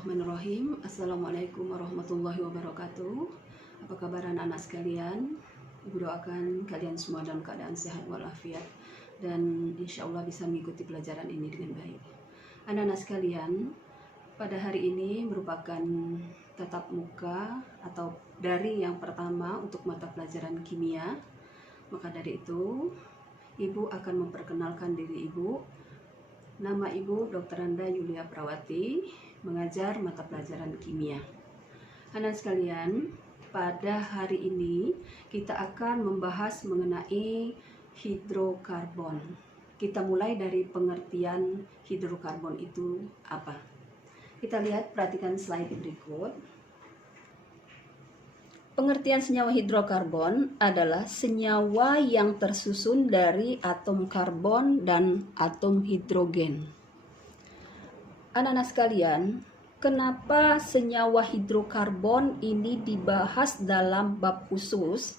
Bismillahirrahmanirrahim. Assalamualaikum warahmatullahi wabarakatuh. Apa kabar anak-anak sekalian? Ibu doakan kalian semua dalam keadaan sehat walafiat dan insya Allah bisa mengikuti pelajaran ini dengan baik. Anak-anak sekalian, pada hari ini merupakan tatap muka atau daring yang pertama untuk mata pelajaran kimia. Maka dari itu, Ibu akan memperkenalkan diri Ibu. Nama Ibu Dr. Anda Yulia Prawati, mengajar mata pelajaran kimia. Anak sekalian, pada hari ini kita akan membahas mengenai hidrokarbon. Kita mulai dari pengertian hidrokarbon itu apa. Kita lihat, perhatikan slide berikut. Pengertian senyawa hidrokarbon adalah senyawa yang tersusun dari atom karbon dan atom hidrogen. Anak-anak sekalian, kenapa senyawa hidrokarbon ini dibahas dalam bab khusus?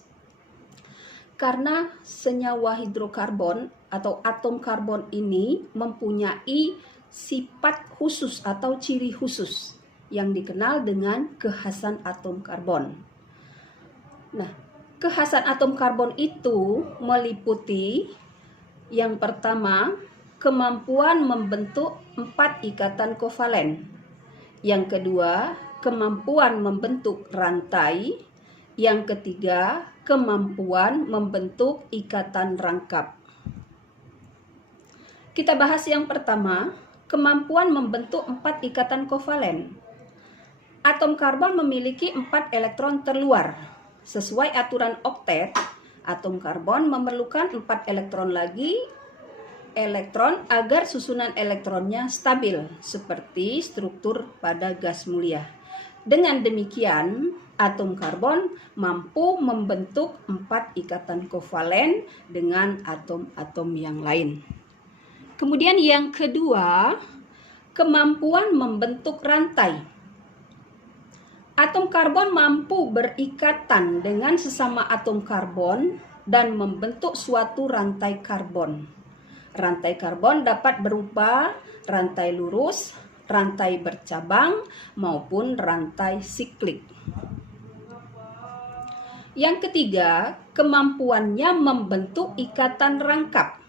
Karena senyawa hidrokarbon atau atom karbon ini mempunyai sifat khusus atau ciri khusus yang dikenal dengan kekhasan atom karbon. Nah, kekhasan atom karbon itu meliputi yang pertama, kemampuan membentuk 4 ikatan kovalen. Yang kedua, kemampuan membentuk rantai. Yang ketiga, kemampuan membentuk ikatan rangkap. Kita bahas yang pertama, kemampuan membentuk 4 ikatan kovalen. Atom karbon memiliki 4 elektron terluar. Sesuai aturan oktet, atom karbon memerlukan 4 elektron lagi agar susunan elektronnya stabil seperti struktur pada gas mulia. Dengan demikian, atom karbon mampu membentuk 4 ikatan kovalen dengan atom-atom yang lain. Kemudian yang kedua, kemampuan membentuk rantai. Atom karbon mampu berikatan dengan sesama atom karbon dan membentuk suatu rantai karbon. Rantai karbon dapat berupa rantai lurus, rantai bercabang, maupun rantai siklik. Yang ketiga, kemampuannya membentuk ikatan rangkap.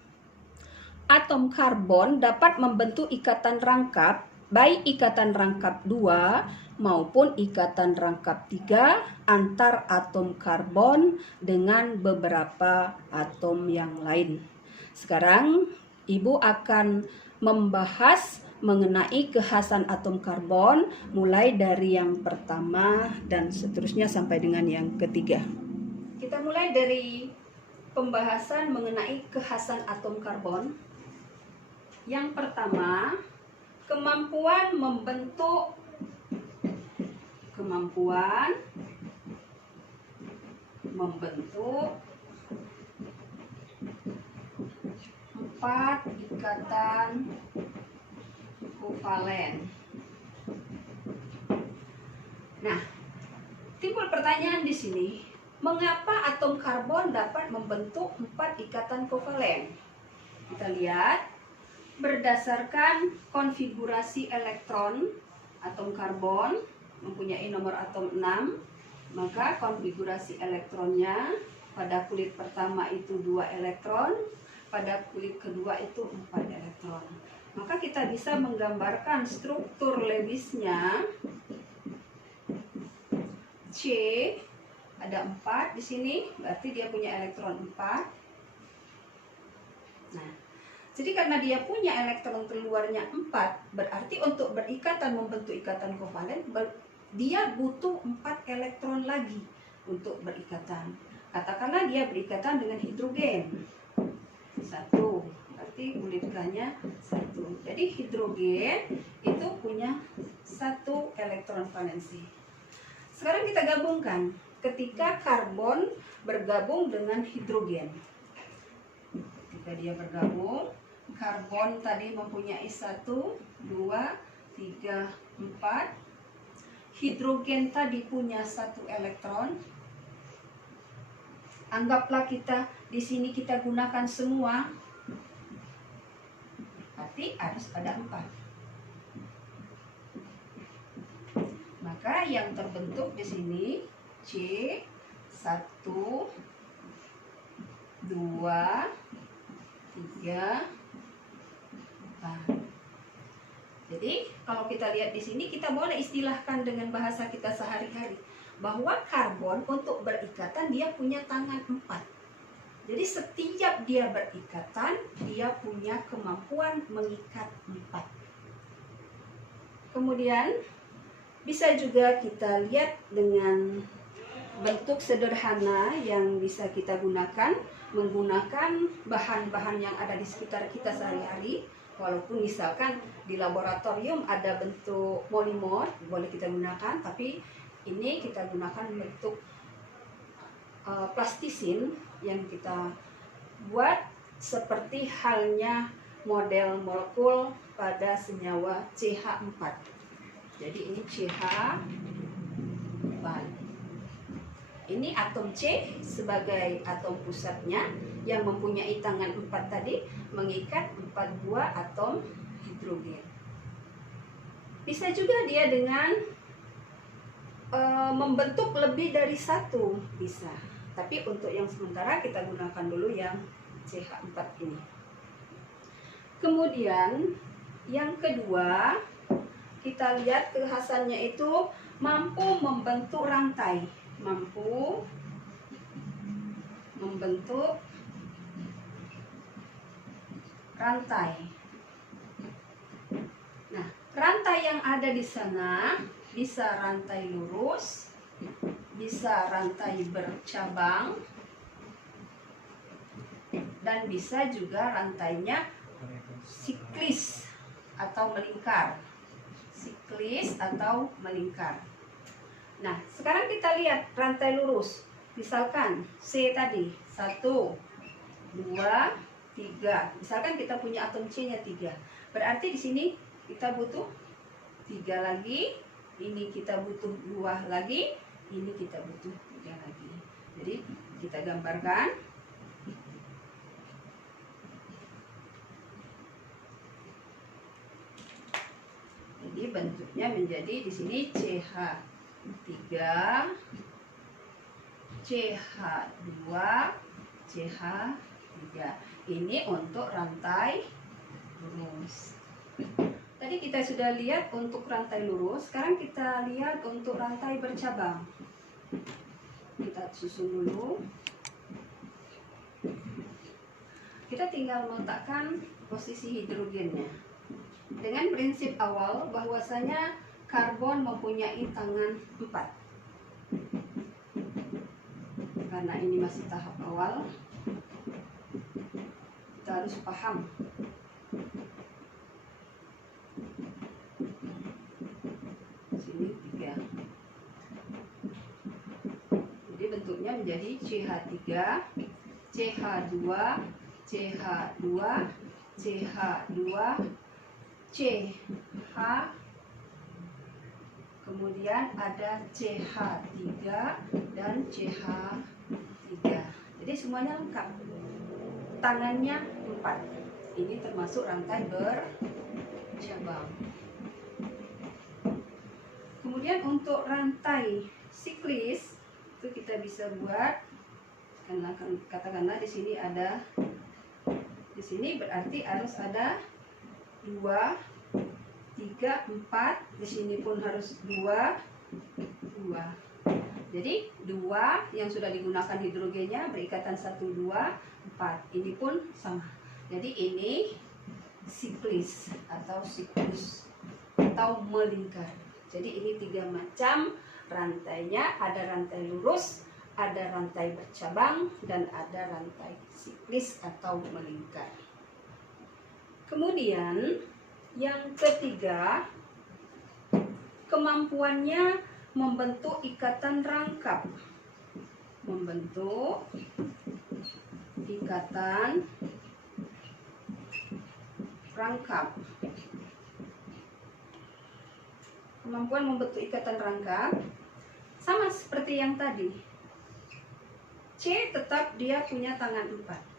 Atom karbon dapat membentuk ikatan rangkap, baik ikatan rangkap 2 maupun ikatan rangkap 3 antar atom karbon dengan beberapa atom yang lain. Sekarang Ibu akan membahas mengenai kekhasan atom karbon mulai dari yang pertama dan seterusnya sampai dengan yang ketiga. Kita mulai dari pembahasan mengenai kekhasan atom karbon. Yang pertama, kemampuan membentuk 4 ikatan kovalen. Nah, timbul pertanyaan di sini, mengapa atom karbon dapat membentuk 4 ikatan kovalen? Kita lihat, berdasarkan konfigurasi elektron, atom karbon mempunyai nomor atom 6, maka konfigurasi elektronnya pada kulit pertama itu 2 elektron, pada kulit kedua itu 4 elektron. Maka kita bisa menggambarkan struktur Lewisnya. C ada 4 di sini, berarti dia punya elektron 4. Nah, jadi karena dia punya elektron keluarnya 4, berarti untuk berikatan membentuk ikatan kovalen, dia butuh 4 elektron lagi untuk berikatan. Katakanlah dia berikatan dengan hidrogen. 1, berarti kulit K-nya 1. Jadi hidrogen itu punya 1 elektron valensi. Sekarang kita gabungkan ketika karbon bergabung dengan hidrogen. Ketika dia bergabung, karbon tadi mempunyai 1, 2, 3, 4. Hidrogen tadi punya 1 elektron. Anggaplah kita di sini kita gunakan semua, berarti harus ada 4. Maka yang terbentuk di sini C 1, 2, 3, 4. Jadi kalau kita lihat di sini, kita boleh istilahkan dengan bahasa kita sehari-hari bahwa karbon untuk berikatan dia punya tangan 4. Jadi setiap dia berikatan, dia punya kemampuan mengikat 4. Kemudian bisa juga kita lihat dengan bentuk sederhana yang bisa kita gunakan, menggunakan bahan-bahan yang ada di sekitar kita sehari-hari. Walaupun misalkan di laboratorium ada bentuk monomer, boleh kita gunakan, tapi ini kita gunakan bentuk plastisin yang kita buat seperti halnya model molekul pada senyawa CH4. Jadi ini CH4. Ini atom C sebagai atom pusatnya yang mempunyai tangan 4 tadi, mengikat 4 buah atom hidrogen. Bisa juga dia dengan membentuk lebih dari 1, bisa. Tapi untuk yang sementara kita gunakan dulu yang CH4 ini. Kemudian yang kedua, kita lihat kekhasannya itu mampu membentuk rantai. Mampu membentuk rantai. Nah, rantai yang ada di sana bisa rantai lurus, bisa rantai bercabang, dan bisa juga rantainya siklis atau melingkar. Siklis atau melingkar. Nah, sekarang kita lihat rantai lurus. Misalkan C tadi 1, 2, 3. Misalkan kita punya atom C-nya 3. Berarti di sini kita butuh 3 lagi. Ini kita butuh 2 lagi. Ini kita butuh 3 lagi. Jadi kita gambarkan. Jadi bentuknya menjadi di sini CH3, CH2, CH3. Ini untuk rantai lurus. Tadi kita sudah lihat untuk rantai lurus, sekarang kita lihat untuk rantai bercabang. Kita susun dulu. Kita tinggal meletakkan posisi hidrogennya. Dengan prinsip awal bahwasanya karbon mempunyai tangan 4. Karena ini masih tahap awal, kita harus paham. Sini 3. Jadi bentuknya menjadi CH3, CH2, CH2, CH2, CH, kemudian ada CH3 dan CH3. Jadi semuanya lengkap. Tangannya 4. Ini termasuk rantai bercabang. Kemudian untuk rantai siklis itu kita bisa buat, katakanlah di sini ada, di sini berarti harus ada 2, 3, 4. Di sini pun harus 2, 2. Jadi 2 yang sudah digunakan hidrogennya berikatan 1, 2, 4. Ini pun sama. Jadi ini siklis atau siklus atau melingkar. Jadi ini 3 macam rantainya. Ada rantai lurus, ada rantai bercabang, dan ada rantai siklis atau melingkar. Kemudian yang ketiga, kemampuannya membentuk ikatan rangkap. Membentuk ikatan rangkap. Kemampuan membentuk ikatan rangkap sama seperti yang tadi. C tetap dia punya tangan 4.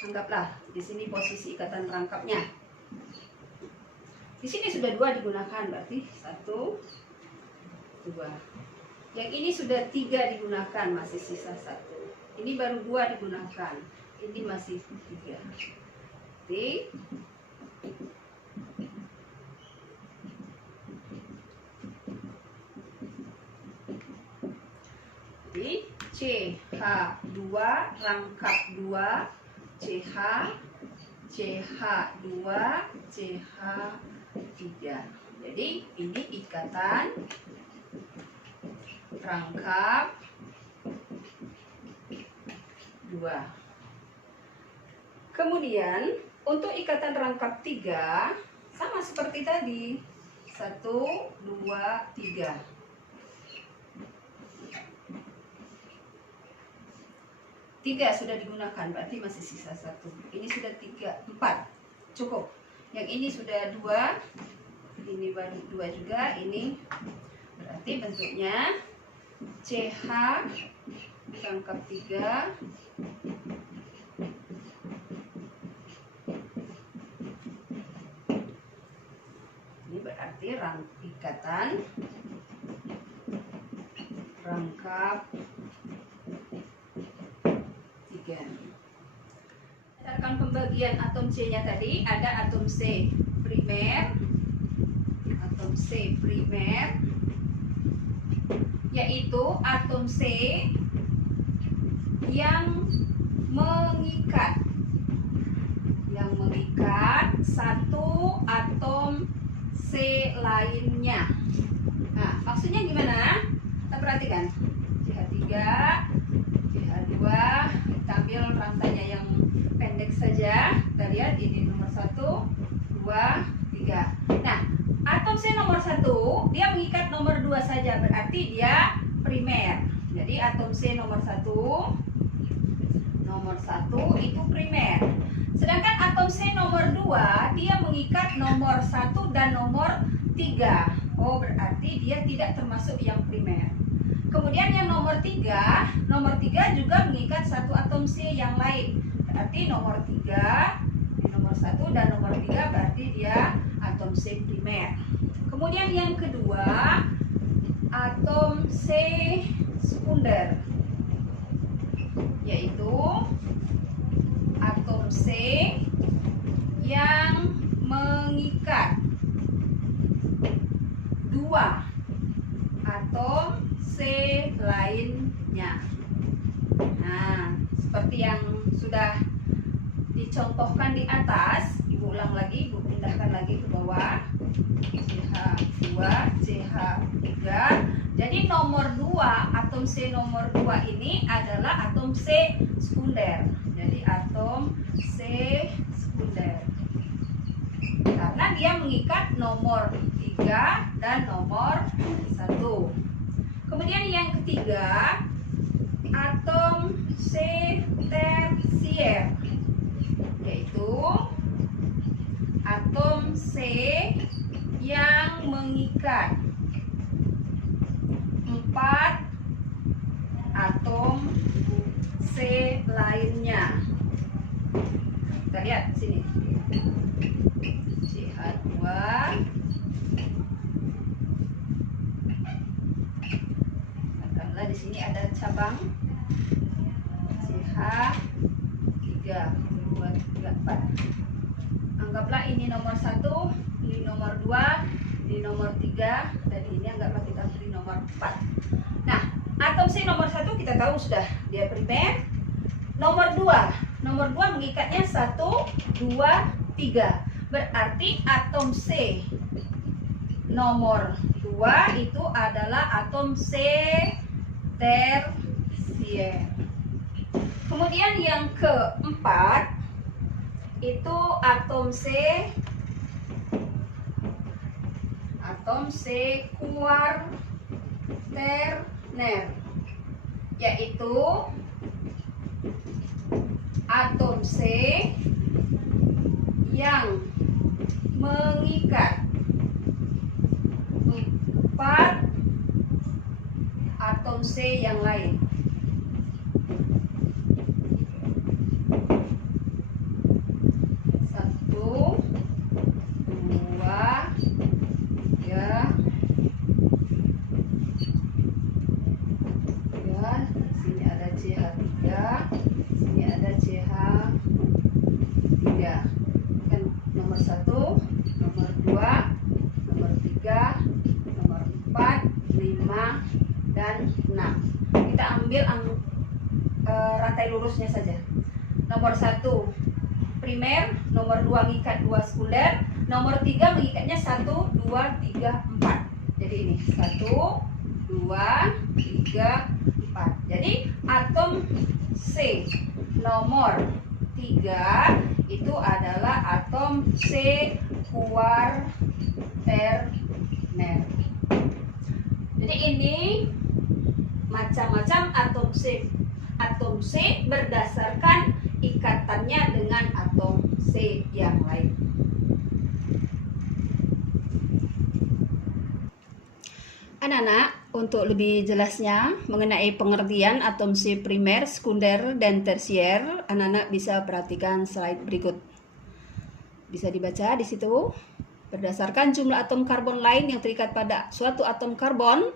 Anggaplah di sini posisi ikatan rangkapnya. Di sini sudah 2 digunakan, berarti 1, 2. Yang ini sudah 3 digunakan, masih sisa 1. Ini baru 2 digunakan, ini masih 3. Oke. Jadi CH2 rangkap 2 CH, CH2, CH3. Jadi ini ikatan rangkap 2. Kemudian untuk ikatan rangkap 3 sama seperti tadi. 1, 2, 3. 3 sudah digunakan, berarti masih sisa 1. Ini sudah 3, 4. Cukup. Yang ini sudah 2. Ini baru 2 juga. Ini berarti bentuknya CH rangkap 3 ini berarti ikatan rangkap 3. Berdasarkan pembagian atom C-nya tadi, ada atom C primer, yaitu atom C yang mengikat satu atom C lainnya. Nah, maksudnya gimana? Kita perhatikan. CH3, CH2, kita ambil rantainya yang pendek saja. Kita lihat ini nomor 1, 2, 3. Nah, atom C nomor 1 dia mengikat nomor 2 saja, berarti dia primer. Jadi atom C nomor 1 itu primer. Sedangkan atom C nomor 2 dia mengikat nomor 1 dan nomor 3. Oh, berarti dia tidak termasuk yang primer. Kemudian yang nomor 3 juga mengikat satu atom C yang lain. Berarti nomor 3, nomor 1 dan nomor 3 berarti dia atom C primer. Kemudian yang kedua, atom C sekunder, yaitu atom C yang mengikat dua atom C lainnya. Nah, seperti yang sudah dicontohkan di atas, Ibu ulang lagi, Ibu pindahkan lagi ke bawah. CH2, CH3. Jadi nomor 2, atom C nomor 2 ini adalah atom C sekunder. Jadi atom C sekunder. Karena dia mengikat nomor 3 dan nomor 1. Kemudian yang ketiga, atom C tersier, yaitu atom C yang mengikat 4 atom C lainnya. Kita lihat sini. CH2, katakanlah di sini ada cabang CH3, 2, 3, 4. Anggaplah ini nomor 1, ini nomor 2, ini nomor 3, dan ini anggaplah kita beri nomor 4. Nah, atom C nomor 1 kita tahu sudah dia primer. Nomor 2 mengikatnya 1, 2, 3. Berarti atom C nomor 2 itu adalah atom C tersier. Kemudian yang keempat itu atom C kuarterner, yaitu atom C yang mengikat 4 atom C yang lain. 1, nomor 2, nomor 3, nomor 4, 5, dan 6. Kita ambil rantai lurusnya saja. Nomor 1 primer, nomor 2 mengikat 2 sekunder, nomor 3 mengikatnya 1, 2, 3, 4. Jadi ini 1, 2, 3, 4. Jadi atom C nomor 3 itu adalah atom C kuarterner. Jadi ini macam-macam atom C. Atom C berdasarkan ikatannya dengan atom C yang lain. Anak-anak, untuk lebih jelasnya mengenai pengertian atom C primer, sekunder, dan tersier, anak-anak bisa perhatikan slide berikut. Bisa dibaca di situ. Berdasarkan jumlah atom karbon lain yang terikat pada suatu atom karbon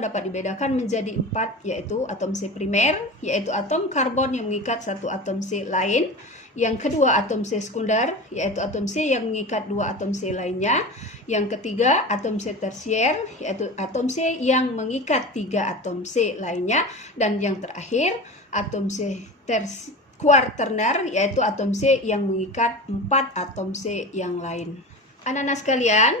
dapat dibedakan menjadi 4, yaitu atom C primer, yaitu atom karbon yang mengikat satu atom C lain. Yang kedua, atom C sekunder, yaitu atom C yang mengikat 2 atom C lainnya. Yang ketiga, atom C tersier, yaitu atom C yang mengikat 3 atom C lainnya. Dan yang terakhir, atom C kuarterner, yaitu atom C yang mengikat 4 atom C yang lain. Anak-anak sekalian,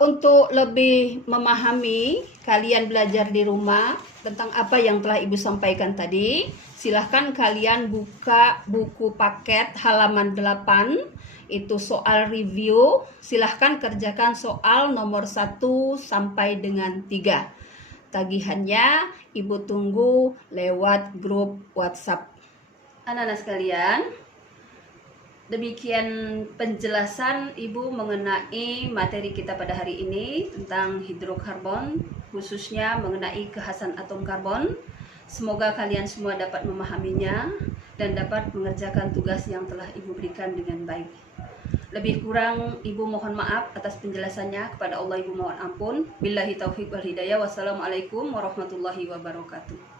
untuk lebih memahami, kalian belajar di rumah tentang apa yang telah Ibu sampaikan tadi. Silahkan kalian buka buku paket halaman 8, itu soal review. Silahkan kerjakan soal nomor 1 sampai dengan 3. Tagihannya Ibu tunggu lewat grup WhatsApp. Anak-anak sekalian, demikian penjelasan Ibu mengenai materi kita pada hari ini tentang hidrokarbon, khususnya mengenai kekhasan atom karbon. Semoga kalian semua dapat memahaminya dan dapat mengerjakan tugas yang telah Ibu berikan dengan baik. Lebih kurang Ibu mohon maaf atas penjelasannya. Kepada Allah Ibu mohon ampun. Billahi taufiq wal hidayah. Wassalamualaikum warahmatullahi wabarakatuh.